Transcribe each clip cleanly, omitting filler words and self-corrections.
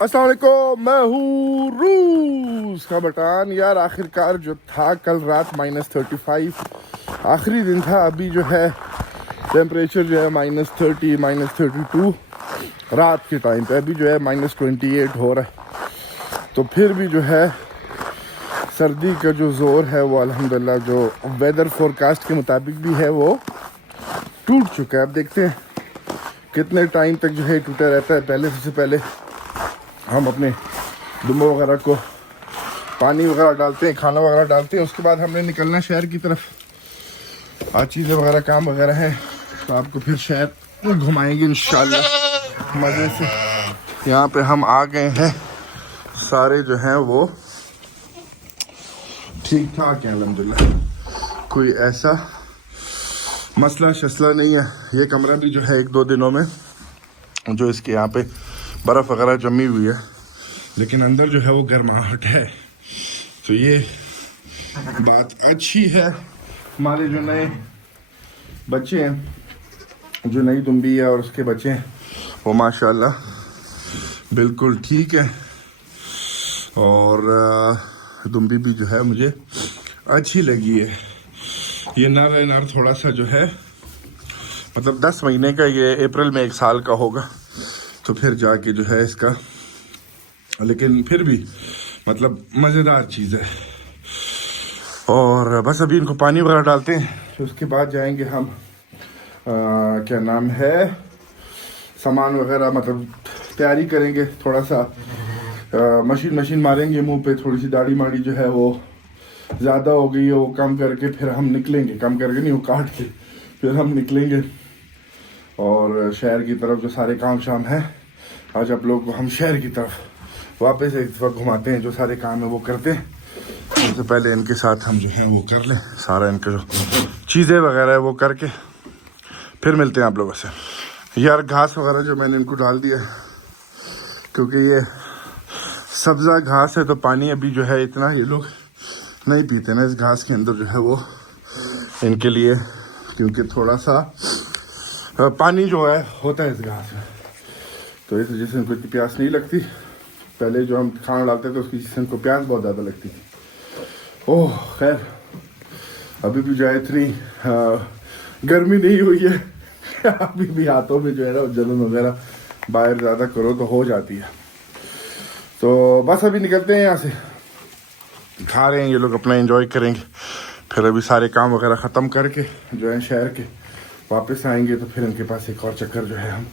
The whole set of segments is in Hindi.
अस्सलाम वालेकुम, मैं हूँ रूस का बटान। यार आखिरकार जो था कल रात -35 आखिरी दिन था। अभी जो है टेम्परेचर जो है -30 -32 रात के टाइम पे। अभी जो है -28 हो रहा है। तो फिर भी जो है सर्दी का जो ज़ोर है वो अल्हम्दुलिल्लाह जो वेदर फोरकास्ट के मुताबिक भी है वो टूट चुका है। अब देखते हैं कितने टाइम तक जो है टूटा रहता है। सबसे पहले हम अपने दुम्बों वगैरह को पानी वगैरह डालते हैं, खाना वगैरह डालते हैं। उसके बाद हमने निकलना शहर की तरफ। आज चीज़ें वगैरह काम वगैरह है तो आपको फिर शहर घुमाएंगे इंशाल्लाह मज़े से। यहाँ पे हम आ गए हैं, सारे जो हैं वो ठीक ठाक हैं अल्हम्दुलिल्लाह। कोई ऐसा मसला शसला नहीं है। ये कमरा भी जो है 1-2 दिनों में जो इसके यहाँ पे बर्फ़ वगैरह जमी हुई है, लेकिन अंदर जो है वो गर्माहट है। तो ये बात अच्छी है। हमारे जो नए बच्चे हैं, जो नई दुम्बी है और उसके बच्चे हैं, वो माशाल्लाह बिल्कुल ठीक है। और दुम्बी भी जो है मुझे अच्छी लगी है। ये नर थोड़ा सा जो है मतलब 10 महीने का, ये अप्रैल में 1 साल का होगा तो फिर जाके जो है इसका, लेकिन फिर भी मतलब मज़ेदार चीज़ है। और बस अभी इनको पानी वगैरह डालते हैं, फिर उसके बाद जाएंगे हम क्या नाम है, सामान वगैरह मतलब तैयारी करेंगे। थोड़ा सा मशीन मारेंगे मुंह पे। थोड़ी सी दाढ़ी माड़ी जो है वो ज़्यादा हो गई है, वो कम करके फिर हम निकलेंगे। कम करके नहीं, वो काट के फिर हम निकलेंगे और शहर की तरफ जो सारे काम शाम हैं। आज आप लोग को हम शहर की तरफ वापस एक वक्त घुमाते हैं। जो सारे काम है वो करते हैं। सबसे पहले इनके साथ हम जो है वो कर लें सारा, इनका जो चीज़ें वगैरह है वो करके फिर मिलते हैं आप लोगों से। यार घास वगैरह जो मैंने इनको डाल दिया, क्योंकि ये सब्ज़ा घास है तो पानी अभी जो है इतना ये लोग नहीं पीते ना। इस घास के अंदर जो है वो इनके लिए, क्योंकि थोड़ा सा पानी जो है होता है इस घास में, तो इस वजह से इनको इतनी प्यास नहीं लगती। पहले जो हम खाना डालते थे उसकी वजह से इनको प्यास बहुत ज़्यादा लगती थी। ओह खैर, अभी भी जो है इतनी गर्मी नहीं हुई है। अभी भी हाथों में जो है ना जलन वगैरह बाहर ज़्यादा करो तो हो जाती है। तो बस अभी निकलते हैं यहाँ से। खा रहे हैं ये लोग, अपना एंजॉय करेंगे। फिर अभी सारे काम वगैरह ख़त्म करके जो है शहर के वापस आएंगे तो फिर इनके पास एक और चक्कर जो है हम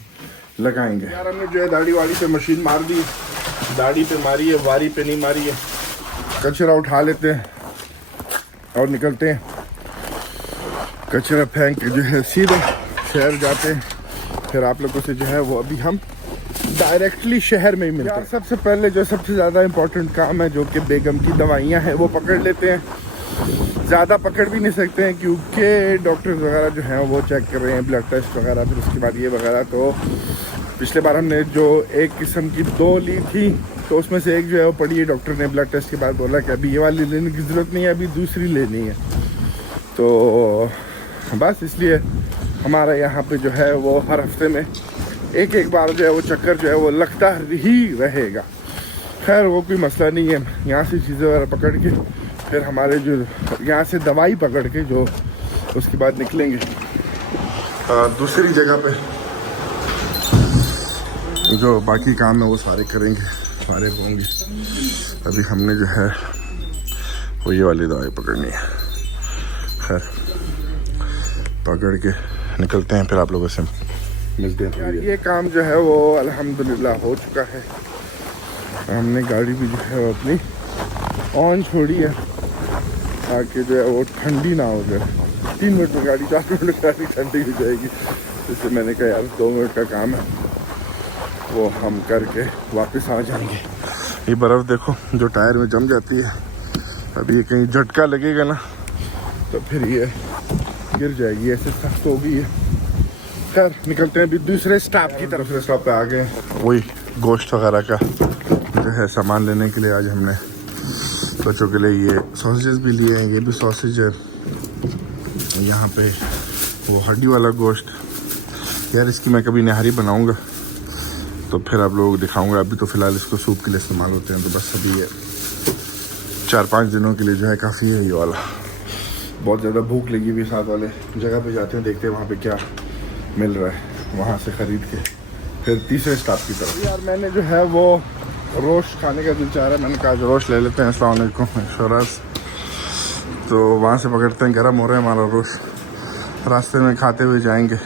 लगाएंगे। यार हमने जो है दाढ़ी वाड़ी पे मशीन मार दी, दाढ़ी पे मारी है, वारी पे नहीं मारी है। कचरा उठा लेते हैं और निकलते हैं। कचरा फेंक के जो है सीधे शहर जाते हैं। फिर आप लोगों से जो है वो अभी हम डायरेक्टली शहर में ही मिलते हैं। सबसे पहले जो सबसे ज़्यादा इम्पोर्टेंट काम है, जो कि बेगम की दवाइयाँ हैं, वो पकड़ लेते हैं। ज़्यादा पकड़ भी नहीं सकते हैं क्योंकि डॉक्टर्स वगैरह जो हैं वो चेक कर रहे हैं, ब्लड टेस्ट वगैरह, फिर उसके बाद ये वगैरह। तो पिछले बार हमने जो एक किस्म की 2 ली थी तो उसमें से एक जो है वो पड़ी है। डॉक्टर ने ब्लड टेस्ट के बाद बोला कि अभी ये वाली लेने की ज़रूरत नहीं है, अभी दूसरी लेनी है। तो बस इसलिए हमारा यहाँ पे जो है वो हर हफ्ते में एक बार जो है वो चक्कर जो है वो लगता ही रहेगा। खैर वो कोई मसला नहीं है। यहाँ से चीज़ें वगैरह पकड़ के फिर हमारे जो यहाँ से दवाई पकड़ के जो उसके बाद निकलेंगे दूसरी जगह पे। जो बाकी काम है वो सारे करेंगे, सारे होंगे। अभी हमने जो है वो ये वाली दवाई पकड़नी है। खैर पकड़ के निकलते हैं, फिर आप लोगों से मिलते हैं। यार ये काम जो है वो अल्हम्दुलिल्लाह हो चुका है। हमने गाड़ी भी जो है वो अपनी ऑन छोड़ी है ताकि जो है वो ठंडी ना हो जाए। 3 मिनट में गाड़ी, 4 मिनट में गाड़ी ठंडी हो जाएगी। इसलिए मैंने कहा यार 2 मिनट का काम है, वो हम करके वापस आ जाएंगे। ये बर्फ़ देखो जो टायर में जम जाती है, अभी ये कहीं झटका लगेगा ना तो फिर ये गिर जाएगी, ऐसे सख्त हो गई है। खैर निकलते हैं अभी दूसरे स्टॉप की तरफ। दूसरे स्टॉप पे आ गए। वही गोश्त वगैरह का जो है सामान लेने के लिए आज हमने बच्चों के लिए ये सॉसेज भी लिए हैं। ये भी सॉसेज है। यहाँ पे वो हड्डी वाला गोश्त, यार इसकी मैं कभी निहारी बनाऊँगा। तो फिर आप लोगों को दिखाऊंगा। अभी तो फ़िलहाल इसको सूप के लिए इस्तेमाल होते हैं, तो बस अभी ये 4-5 दिनों के लिए जो है काफ़ी है ये वाला। बहुत ज़्यादा भूख लगी हुई, साथ वाले जगह पे जाते हैं, देखते हैं वहाँ पे क्या मिल रहा है, वहाँ से ख़रीद के फिर तीसरे स्टॉप की तरफ। यार मैंने जो है वो रोस्ट खाने का दिल चाह रहा है, मैंने कहा रोस्ट ले लेते हैं। अस्सलाम वालेकुम शोरास। तो वहाँ से पकड़ते हैं, गर्म हो रहा है हमारा रोस्ट, रास्ते में खाते हुए जाएंगे।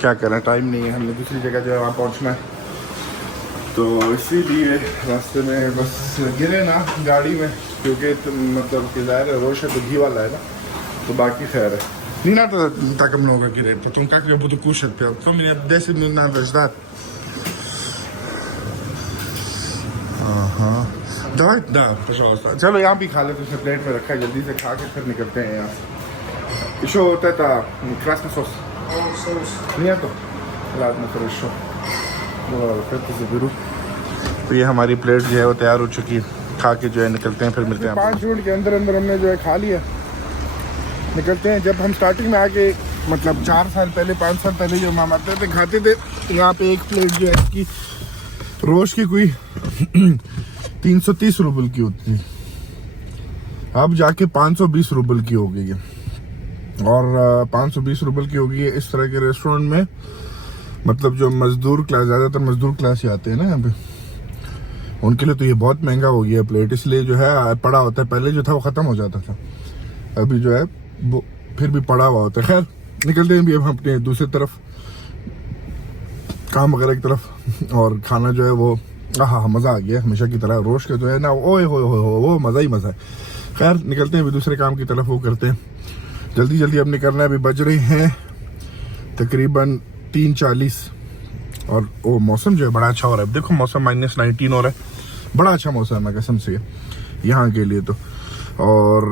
क्या करें, टाइम नहीं है, हमने दूसरी जगह जो है वहाँ पहुँचना है, तो इसीलिए रास्ते में बस गिरे ना गाड़ी में, क्योंकि मतलब कि ज़ाहिर है रोश है तो घी वाला है ना, तो बाकी खैर है। नहीं ना तो takam mnogo गिरे, потом как я буду кушать, потом меня 10 минут надо ждать. हाँ давай, да, пожалуйста. चलो यहाँ भी खा लेते, उसने प्लेट में रखा है, जल्दी से खा के फिर निकलते हैं यहाँ से। Еще вот это красный сос. Нету? Ладно, хорошо. Это заберу. तो ये हमारी प्लेट जो है वो तैयार हो चुकी है, खा के जो है निकलते हैं, फिर मिलते हैं। 5 मिनट के अंदर अंदर हमने जो है खा लिया, निकलते हैं। जब हम स्टार्टिंग में आके मतलब 4 साल पहले 5 साल पहले जब हम आते थे खाते थे, यहाँ पे एक प्लेट जो है इसकी रोश की कोई 330 रुपये की होती थी, अब जाके 520 रुपये की हो गई है। और 520 रुपये की हो गई है इस तरह के रेस्टोरेंट में। मतलब जो मजदूर क्लास, ज़्यादातर मजदूर क्लास ही आते हैं ना यहाँ पे, उनके लिए तो ये बहुत महंगा हो गया है प्लेट, इसलिए जो है पड़ा होता है। पहले जो था वो ख़त्म हो जाता था, अभी जो है वो फिर भी पड़ा हुआ होता है। खैर निकलते हैं भी अब अपने दूसरी तरफ, काम वगैरह की तरफ, और खाना जो है वो हाँ मज़ा आ गया हमेशा की तरह। रोश का जो है ना ओए हो वो मज़ा ही मज़ा है। खैर निकलते हैं अभी दूसरे काम की तरफ, वो करते हैं जल्दी जल्दी अब निकलना है। अभी बज रहे हैं तकरीबन 3:40 और वो मौसम जो है बड़ा अच्छा हो रहा है। देखो मौसम -19 हो रहा है, बड़ा अच्छा मौसम है कसम से यहाँ के लिए तो। और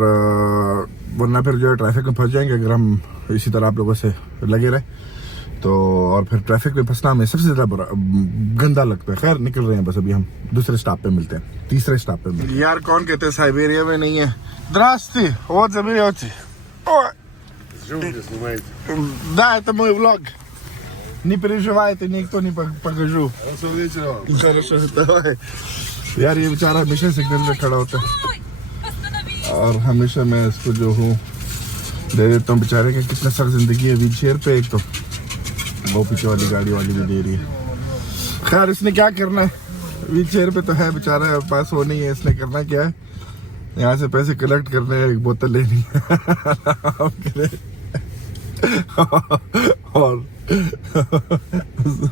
वरना फिर जो है ट्रैफिक में फंस जाएंगे अगर हम इसी तरह आप लोगों से लगे रहे तो, और फिर ट्रैफिक में फंसना हमें सबसे ज़्यादा गंदा लगता है। खैर निकल रहे हैं बस, अभी हम दूसरे स्टॉप पे मिलते हैं, तीसरे स्टॉप पे मिलते हैं। यार कौन कहते हैं साइबेरिया में नहीं है। Здрасте, вот заберете. Да, это мой влог. Не переживайте, никто не покажу. Хорошо, давай. यार ये बेचारा हमेशा सिग्नल पे खड़ा होता है और हमेशा मैं इसको जो हूँ दे देता हूँ। बेचारे का कितना सख्त जिंदगी है। व्हील चेयर पे एक तो वो पीछे वाली गाड़ी वाली भी दे रही है। खैर इसने क्या करना है, व्हील चेयर पे तो है बेचारा, पास वो नहीं है। इसने करना क्या है, यहाँ से पैसे कलेक्ट करने हैं, एक बोतल लेनी है और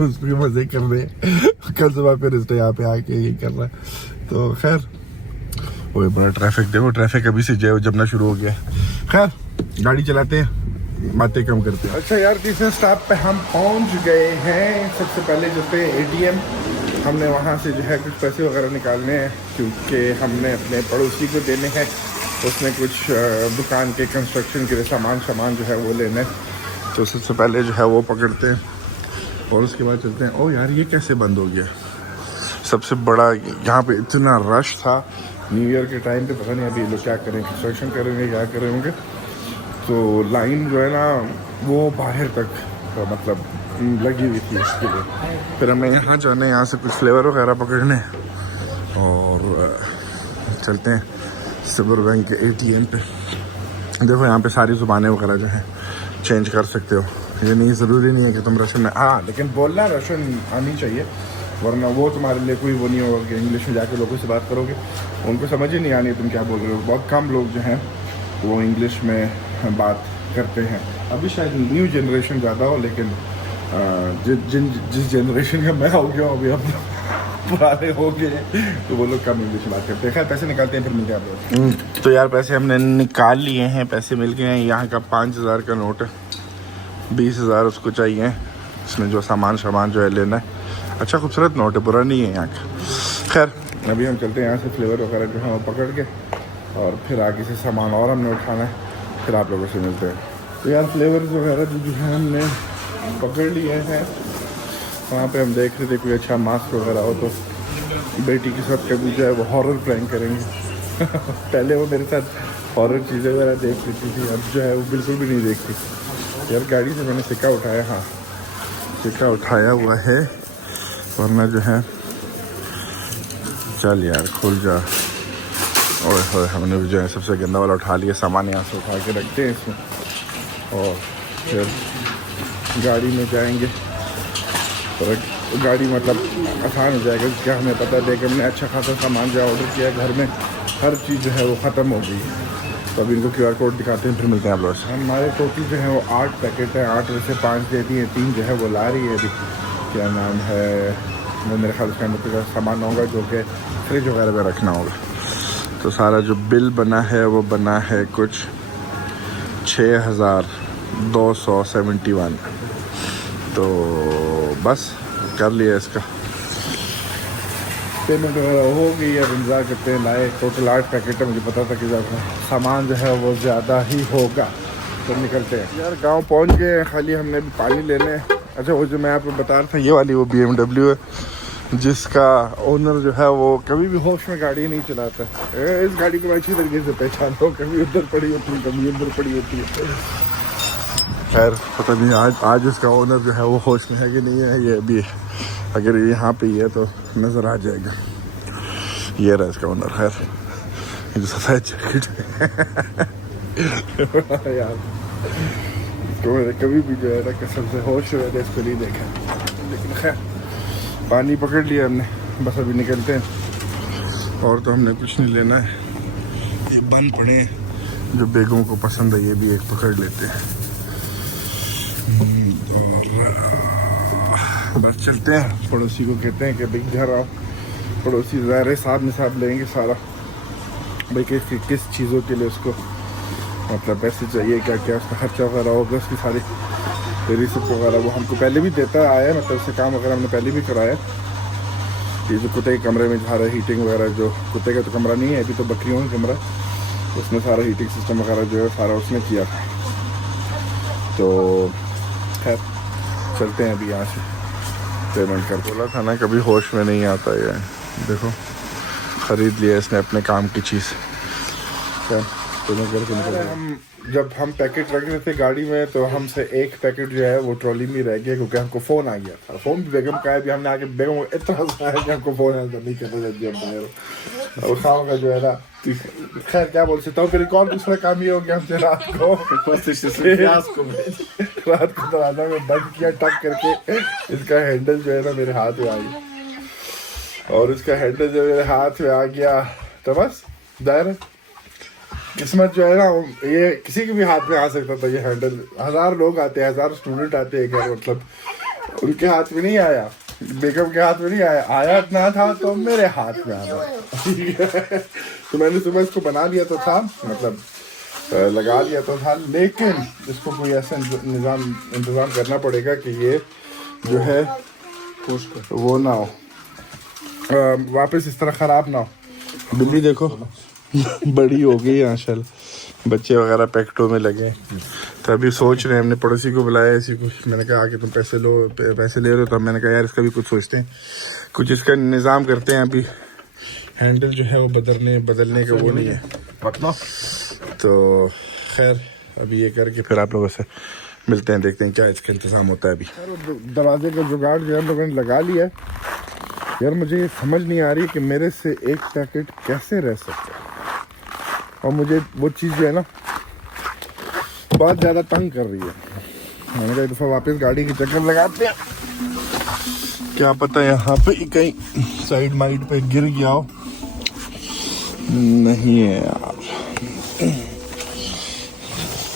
उसके मजे कर रहे हैं। कल सुबह फिर इसने यहाँ पे आके ये कर रहा है। तो खैर वो बड़ा ट्रैफिक, देखो ट्रैफिक अभी से जो जमना शुरू हो गया। खैर गाड़ी चलाते हैं, बातें कम करते हैं। अच्छा यार तीसरे स्टॉप पे हम पहुँच गए हैं। सबसे पहले चलते हैं ATM, हमने वहाँ से जो है कुछ पैसे वगैरह निकालने हैं, क्योंकि हमने अपने पड़ोसी को देने हैं। उसने कुछ दुकान के कंस्ट्रक्शन के लिए सामान जो है वो लेना है, तो सबसे पहले जो है वो पकड़ते हैं और उसके बाद चलते हैं। ओ यार ये कैसे बंद हो गया, सबसे बड़ा यहाँ पे इतना रश था न्यू ईयर के टाइम पे, पता नहीं अभी लोग क्या करें, कंस्ट्रक्शन करेंगे क्या करेंगे। तो लाइन जो है ना वो बाहर तक मतलब लगी हुई थी इसके लिए। फिर हमें यहाँ जाना है, यहाँ से कुछ फ्लेवर वगैरह पकड़ने और चलते हैं सिबर बैंक के ATM पे। देखो यहाँ पे सारी ज़ुबानें वगैरह जो है चेंज कर सकते हो, ये नहीं ज़रूरी नहीं है कि तुम रशियन में, हाँ लेकिन बोलना रशियन आनी चाहिए, वरना वो तुम्हारे लिए कोई वो नहीं होगा कि इंग्लिश में जाके लोगों से बात करोगे, उनको समझ ही नहीं आनी तुम क्या बोल रहे हो। बहुत कम लोग जो हैं वो इंग्लिश में बात करते हैं। अभी शायद न्यू जनरेशन ज़्यादा हो, लेकिन जिस जनरेशन का मैं हो गया हूँ अभी, अब पुराने हो गए तो वो लोग कम इंग्लिश बात करते हैं। खैर पैसे निकालते हैं फिर मिलते हैं आप लोग। तो यार पैसे हमने निकाल लिए हैं, पैसे मिल गए हैं। यहाँ का 5000 का नोट है, 20,000 उसको चाहिए, इसमें जो सामान जो है लेना है। अच्छा खूबसूरत नोट है, बुरा नहीं है यहाँ का। खैर अभी हम चलते हैं यहाँ से फ्लेवर वगैरह जो है वो पकड़ के, और फिर आगे से सामान और हमने उठाना है, फिर आप लोगों से मिलते हैं। तो यार फ्लेवर्स वगैरह जो है हमने पकड़ लिए हैं। वहाँ पे हम देख रहे थे कोई अच्छा मास्क वगैरह हो तो बेटी के साथ कभी जो है वो हॉरर प्रैंक करेंगे पहले वो मेरे साथ हॉरर चीज़ें वगैरह देख लेती थी, अब जो है वो बिल्कुल भी नहीं देखती। यार गाड़ी से मैंने सिक्का उठाया, हाँ सिक्का उठाया हुआ है, वरना जो है, चल यार खुल जा। और हमने भी जो है सबसे गंदा वाला उठा लिया, सामान यहाँ से उठा के रखते हैं इसमें और फिर गाड़ी में जाएंगे। तो गाड़ी मतलब आसान हो जाएगा क्योंकि हमें पता है कि हमने अच्छा खासा सामान जो ऑर्डर किया घर में, हर चीज़ जो है वो ख़त्म हो गई। तो अभी इनको QR कोड दिखाते हैं, फिर मिलते हैं आप लोगों से। हमारे टोटल जो है वो 8 पैकेट हैं, 8 में से 5 दे दिए, 3 जो है वो ला रही है अभी। क्या नाम है, वो मेरे ख्याल उसके अंदर का सामान होगा जो कि फ्रिज वगैरह में रखना होगा। तो सारा जो बिल बना है वो बना है कुछ 6271। तो बस कर लिया इसका, पेमेंट वगैरह हो गई है। इंतज़ार करते हैं, लाए टोटल 8 पैकेट है। मुझे पता था कि सामान जो है वो ज़्यादा ही होगा, तो निकलते हैं यार। गांव पहुंच गए हैं, खाली हमने भी पानी लेने। अच्छा, वो जो मैं आपको बता रहा था, ये वाली वो BMW है जिसका ओनर जो है वो कभी भी होश में गाड़ी नहीं चलाता है। इस गाड़ी को मैं अच्छी तरीके से पहचानता हूँ, कभी उधर पड़ी होती है, कभी उधर पड़ी होती है। खैर पता नहीं आज इसका ओनर जो है वो होश में है कि नहीं है। ये अभी अगर यहाँ पे ही है तो नज़र आ जाएगा। ये रहा इसका ओनर। खैर ये जो सफ़ेद जैकेट यार, इसको मैंने कभी भी जो है ना कसम से होश में इसको नहीं देखा, लेकिन खैर पानी पकड़ लिया हमने, बस अभी निकलते हैं। और तो हमने कुछ नहीं लेना है। ये बन पड़े हैं जो बेगों को पसंद है, ये भी एक पकड़ लेते हैं। बस चलते हैं। पड़ोसी को कहते हैं कि भाई घर आओ। पड़ोसी ज़ाहिर हिसाब निसाब लेंगे सारा, भाई किस चीज़ों के लिए उसको मतलब पैसे चाहिए, क्या क्या उसका खर्चा वगैरह होगा, उसकी सारी रिसिप्ट वगैरह वो हमको पहले भी देता आया। मतलब उससे काम वगैरह हमने पहले भी कराया। ये जो कुत्ते के कमरे में सारा हीटिंग वगैरह, जो कुत्ते का तो कमरा नहीं है अभी, तो बकरियों का कमरा, उसमें सारा हीटिंग सिस्टम वगैरह जो है सारा उसने किया था। तो खैर चलते हैं अभी यहाँ से, पेमेंट कर। बोला था ना कभी होश में नहीं आता है। देखो ख़रीद लिया इसने अपने काम की चीज़। क्या पेमेंट करके निकल। जब हम पैकेट रख रहे थे गाड़ी में तो हमसे एक पैकेट जो है वो ट्रॉली में रह गया क्योंकि हमको फ़ोन आ गया था। फ़ोन भी बेगम का है, भी हमने आके बेगम को इतना हंसाया कि हमको फ़ोन आया नहीं करने दिया और खाओ का जो है ना। खैर क्या बोल सकता हूँ, फिर एक और दूसरा काम ये हो गया हमसे रात को दरवाजा में बंद किया टक करके। इसका हैंडल जो है ना मेरे हाथ में आ गया, और इसका हैंडल जो मेरे हाथ में आ गया तो बस दायरा किस्मत जो है ना, ये किसी के भी हाथ में आ सकता था ये हैंडल। 1000 लोग आते हैं, 1000 स्टूडेंट आते हैं घर, मतलब उनके हाथ में नहीं आया, बेगम के हाथ में नहीं आया, आया ना था तो मेरे हाथ में आ गया। तो मैंने सुबह इसको बना लिया तो था, मतलब लगा लिया तो था, लेकिन इसको कोई ऐसा इंतज़ाम करना पड़ेगा कि ये जो है वो ना हो, वापस इस तरह ख़राब ना हो। बिल्ली देखो बड़ी हो गई आजकल, बच्चे वगैरह पैकेटों में लगे। तो अभी सोच रहे हैं, हमने पड़ोसी को बुलाया इसी को, मैंने कहा आके तुम पैसे ले रहे हो, तो मैंने कहा यार इसका भी कुछ सोचते हैं, कुछ इसका निज़ाम करते हैं। अभी हैंडल जो है वो बदलने का वो नहीं है तो खैर अभी ये करके फिर आप लोगों से मिलते हैं, देखते हैं क्या इसका इंतज़ाम होता है। अभी दरवाजे का जुगाड़ जो है हम लोगों ने लगा लिया है यार। मुझे ये समझ नहीं आ रही कि मेरे से एक पैकेट कैसे रह सकता है, और मुझे वो चीज़ जो है ना बहुत ज़्यादा तंग कर रही है। मैंने कहा एक दफ़ा वापस गाड़ी की चक्कर लगाते हैं, क्या पता यहाँ पे कहीं साइड माइड पे गिर गया हो। नहीं है यार,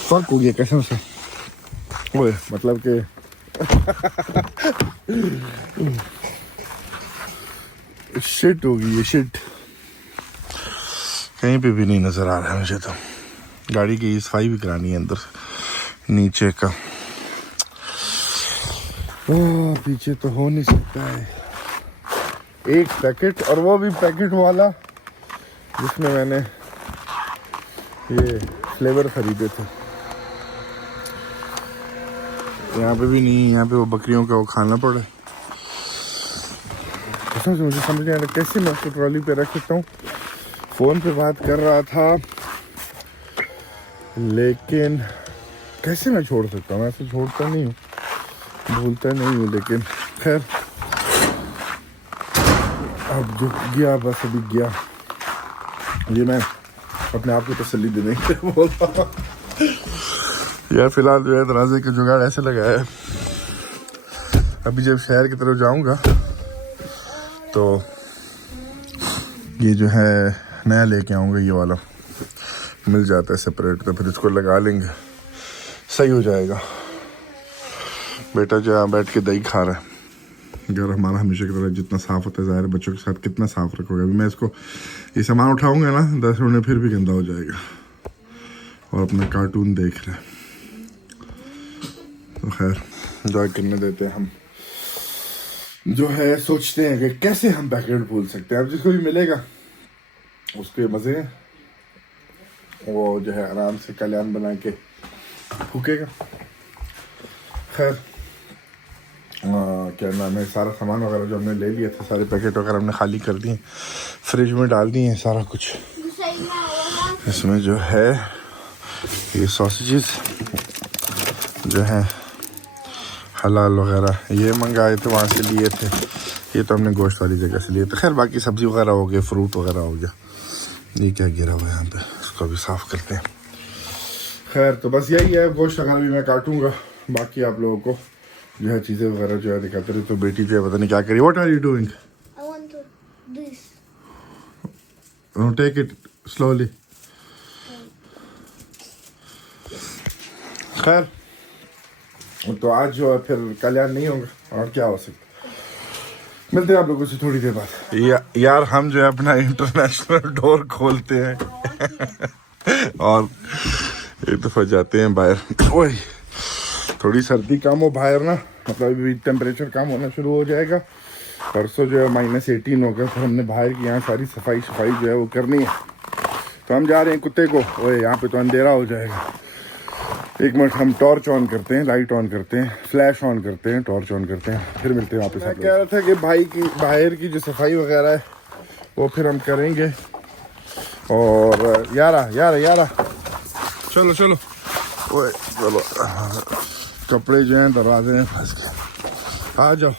फर्क हो गया कसम से। ओए मतलब कि शिट होगी ये, शिट कहीं पे भी नहीं नज़र आ रहा है मुझे। तो गाड़ी की सफाई भी करानी है अंदर नीचे का, पीछे तो हो नहीं सकता है। एक पैकेट, और वो भी पैकेट वाला जिसमें मैंने ये फ्लेवर खरीदे थे। यहाँ पे भी नहीं, यहाँ पे वो बकरियों का वो खाना पड़ा है। कसम से मुझे समझ नहीं आ रहा कैसे मैं उसको ट्रॉली पे रख सकता हूँ। फ़ोन पे बात कर रहा था, लेकिन कैसे मैं छोड़ सकता हूँ? ऐसे छोड़ता नहीं हूँ, भूलता नहीं हूँ, लेकिन खैर अब जो गया बस अभी गया, ये मैं अपने आप को तसल्ली देने के लिए बोल रहा हूँ यार। फिलहाल जो है दरवाजे का जुगाड़ ऐसे लगा है, अभी जब शहर की तरफ जाऊंगा तो ये जो है नया लेके आऊँगा, ये वाला मिल जाता है सेपरेट, तो फिर इसको लगा लेंगे, सही हो जाएगा। बेटा जो यहाँ बैठ के दही खा रहा है, घर हमारा हमेशा की तरह जितना साफ़ होता है, ज़ाहिर बच्चों के साथ कितना साफ़ रखोगे। अभी मैं इसको ये सामान उठाऊंगा ना 10 मिनट में फिर भी गंदा हो जाएगा। और अपना कार्टून देख रहे हैं, तो खैर एंजॉय करने देते हैं। हम जो है सोचते हैं कि कैसे हम पैकेट भूल सकते हैं। अब जिसको भी मिलेगा उसके मज़े हैं, वो जो है आराम से कल्याण बना के फूकेगा। खैर क्या नाम है, सारा सामान वगैरह जो हमने ले लिया था, सारे पैकेट वगैरह हमने खाली कर दिए, फ्रिज में डाल दिए सारा कुछ। इसमें जो है ये सॉसेजेस जो हैं हलाल वगैरह, ये मंगाए थे वहाँ से लिए थे, ये तो हमने गोश्त वाली जगह से लिए थे। खैर बाकी सब्ज़ी वगैरह हो गया, फ्रूट वगैरह हो गया। ये क्या गिरा हुआ है यहाँ पे, इसको भी साफ़ करते हैं। खैर तो बस यही है, गोश्त वगैरह भी मैं काटूँगा, बाकी आप लोगों को जो है चीज़ें वगैरह जो है दिखाते रहे। तो बेटी जो है पता नहीं क्या करी। What are you doing? I want to this. Take it slowly. खैर तो आज जो है फिर कल्याण नहीं होगा, और क्या हो सकता। मिलते हैं आप लोगों से थोड़ी देर बाद। यार हम जो है अपना इंटरनेशनल डोर खोलते हैं और एक दफ़ा जाते हैं बाहर। ओए थोड़ी सर्दी कम हो बाहर ना, मतलब अभी टेम्परेचर कम होना शुरू हो जाएगा। परसों जो है -18 होगा, फिर हमने बाहर की यहाँ सारी सफाई जो है वो करनी है। तो हम जा रहे हैं कुत्ते को, ओए यहाँ पे तो अंधेरा हो जाएगा। एक मिनट हम टॉर्च ऑन करते हैं, लाइट ऑन करते हैं, फ्लैश ऑन करते हैं, टॉर्च ऑन करते हैं, फिर मिलते हैं वापस। मैं कह रहा था कि भाई की बाहर की जो सफाई वगैरह है वो फिर हम करेंगे। और यारा चलो चलो, ओए चलो, कपड़े जो हैं दरवाजे में फंस गए। आ जाओ,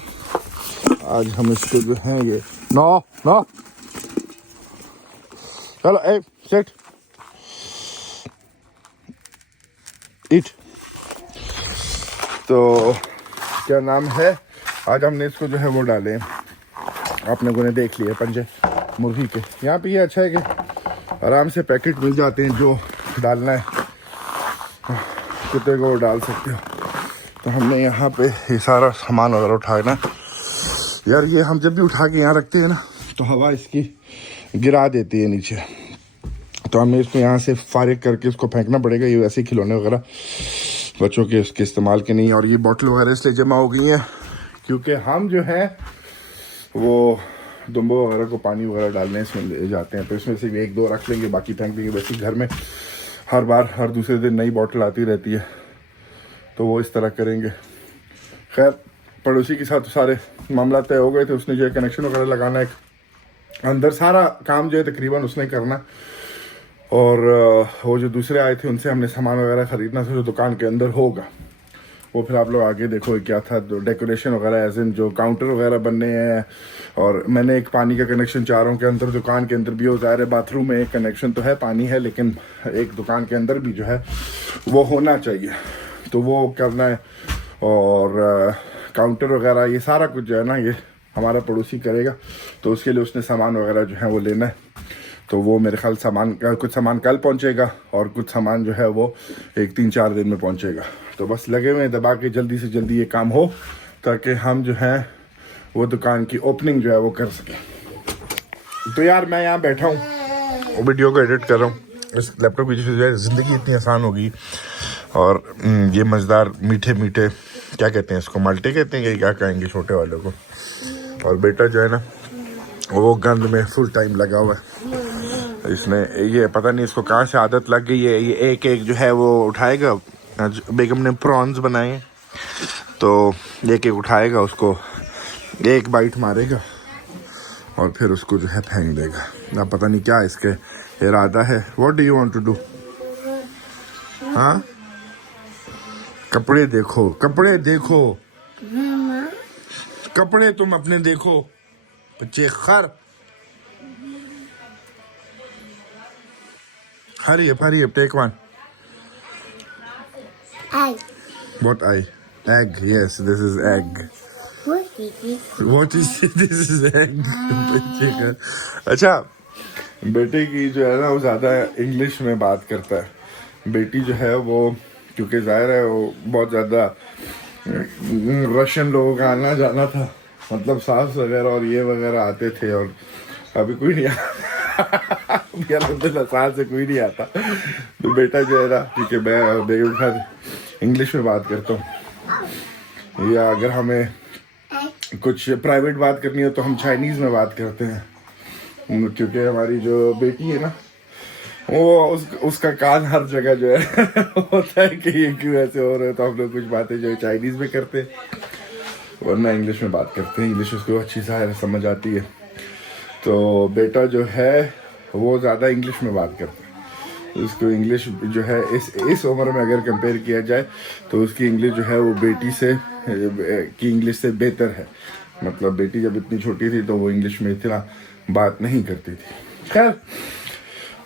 आज हम इसको जो है ये नो चलो, ए सेट इट। तो क्या नाम है, आज हमने इसको जो है वो डाले, आप लोगों ने देख लिया पंजे मुर्गी के। यहाँ पे ये अच्छा है कि आराम से पैकेट मिल जाते हैं, जो डालना है कुत्ते को वो डाल सकते हो। तो हमने यहाँ पे ये सारा सामान वगैरह उठाया ना यार, ये हम जब भी उठा के यहाँ रखते हैं ना तो हवा इसकी गिरा देती है नीचे, तो हमें इसको यहाँ से फारिग करके इसको फेंकना पड़ेगा। ये वैसे खिलौने वगैरह बच्चों के उसके इस्तेमाल के नहीं। और ये बॉटल वगैरह इसलिए जमा हो गई हैं क्योंकि हम जो है वो दुम्बो वगैरह को पानी वगैरह डालने इसमें ले जाते हैं, तो इसमें से 1-2 रख लेंगे, बाकी फेंक देंगे। वैसे घर में हर दूसरे दिन नई बॉटल आती रहती है, तो वो इस तरह करेंगे। खैर पड़ोसी के साथ सारे मामला तय हो गए थे, उसने जो है कनेक्शन वगैरह लगाना है, अंदर सारा काम जो है तकरीबन उसने करना। और वो जो दूसरे आए थे उनसे हमने सामान वगैरह ख़रीदना था जो दुकान के अंदर होगा, वो फिर आप लोग आगे देखो क्या था। डेकोरेशन वगैरह एज इन जो काउंटर वगैरह बनने हैं, और मैंने एक पानी का कनेक्शन चारों के अंदर दुकान के अंदर भी हो, ज़ाहिर है बाथरूम में एक कनेक्शन तो है, पानी है, लेकिन एक दुकान के अंदर भी जो है वो होना चाहिए, तो वो करना है। और काउंटर वगैरह ये सारा कुछ जो है ना ये हमारा पड़ोसी करेगा, तो उसके लिए उसने सामान वगैरह जो है वो लेना है। तो वो मेरे ख्याल कुछ सामान कल पहुंचेगा और कुछ सामान जो है वो 3-4 दिन में पहुंचेगा। तो बस लगे हुए दबा के जल्दी से जल्दी ये काम हो, ताकि हम जो है वो दुकान की ओपनिंग जो है वो कर सकें। तो यार मैं यहाँ बैठा हूँ, वो वीडियो को एडिट कर रहा हूँ इस लैपटॉप की, जो है ज़िंदगी इतनी आसान हो गई। और ये मज़ेदार मीठे क्या कहते हैं इसको, माल्टे कहते हैं कि क्या कहेंगे छोटे वालों को। और बेटा जो है ना वो गंद में फुल टाइम लगा हुआ है। इसने ये पता नहीं इसको कहाँ से आदत लग गई है, ये एक जो है वो उठाएगा। बेगम ने प्रॉन्स बनाए, तो एक उठाएगा, उसको एक बाइट मारेगा और फिर उसको जो है फेंक देगा। ना पता नहीं क्या इसके इरादा है। What do you want to do? हाँ, कपड़े देखो कपड़े तुम अपने देखो बच्चे खर। Hurry up, take one. I. What I? Egg, yes, this is egg. What is this? What is this is egg? बच्चे का अच्छा बेटे की जो है ना वो ज़्यादा इंग्लिश में बात करता है। बेटी जो है वो क्योंकि जाहिर है वो बहुत ज़्यादा रशियन लोगों का आना जाना था, मतलब सास वगैरह और ये वगैरह आते थे, और अभी कोई नहीं आता। अभी अलहम्दुलिल्लाह सास से कोई नहीं आता, तो बेटा जो है ना क्योंकि मैं बेगम के साथ इंग्लिश में बात करता हूँ, या अगर हमें कुछ प्राइवेट बात करनी हो तो हम चाइनीज़ में बात करते हैं, क्योंकि हमारी जो बेटी है ना वो उसका कान हर जगह जो है होता है कि ये क्यों ऐसे हो रहे हैं, तो हम लोग कुछ बातें जो है चाइनीज़ में करते हैं वरना इंग्लिश में बात करते हैं। इंग्लिश उसको अच्छी सा समझ आती है, तो बेटा जो है वो ज़्यादा इंग्लिश में बात करता है। उसको इंग्लिश जो है इस उम्र में अगर कंपेयर किया जाए तो उसकी इंग्लिश जो है वो बेटी से की इंग्लिश से बेहतर है। मतलब बेटी जब इतनी छोटी थी तो वो इंग्लिश में इतना बात नहीं करती थी। खैर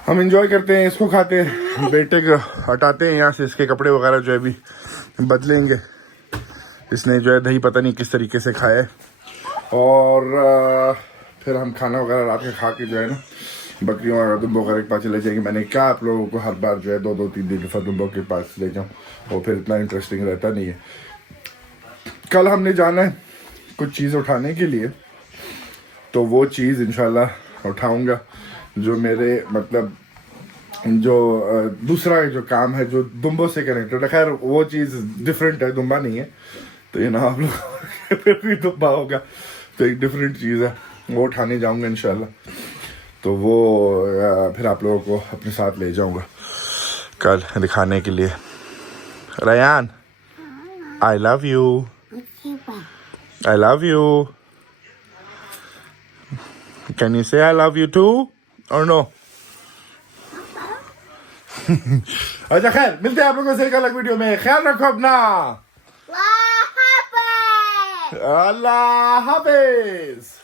हम इंजॉय करते हैं, इसको खाते हैं, बेटे को हटाते हैं यहाँ से, इसके कपड़े वगैरह जो है अभी बदलेंगे। इसने जो है दही पता नहीं किस तरीके से खाया है, और फिर हम खाना वगैरह रात का खा के जो है ना बकरियों वगैरह दुम्बों वगैरह के पास चले जाएंगे। मैंने कहा आप लोगों को हर बार जो है 2-3 दफा दुम्बों के पास ले जाऊँ, और फिर इतना इंटरेस्टिंग रहता नहीं है। कल हमने जाना है कुछ चीज़ उठाने के लिए, तो वो चीज़ इंशाल्लाह उठाऊंगा जो मेरे मतलब जो दूसरा जो काम है जो दुम्बों से कनेक्टेड है। खैर वो चीज़ डिफरेंट है, दुम्बा नहीं है, तो ये ना आप लोग फिर भी दुम्बा होगा, तो एक डिफरेंट चीज़ है, वो उठाने जाऊंगा इंशाल्लाह। तो वो फिर आप लोगों को अपने साथ ले जाऊंगा कल दिखाने के लिए। Ryan, I love you, I love you. Can you से आई लव यू टू और नो? अच्छा खैर मिलते हैं आप लोगों से एक अलग वीडियो में। ख्याल रखो अपना। अल्लाह हाफिज।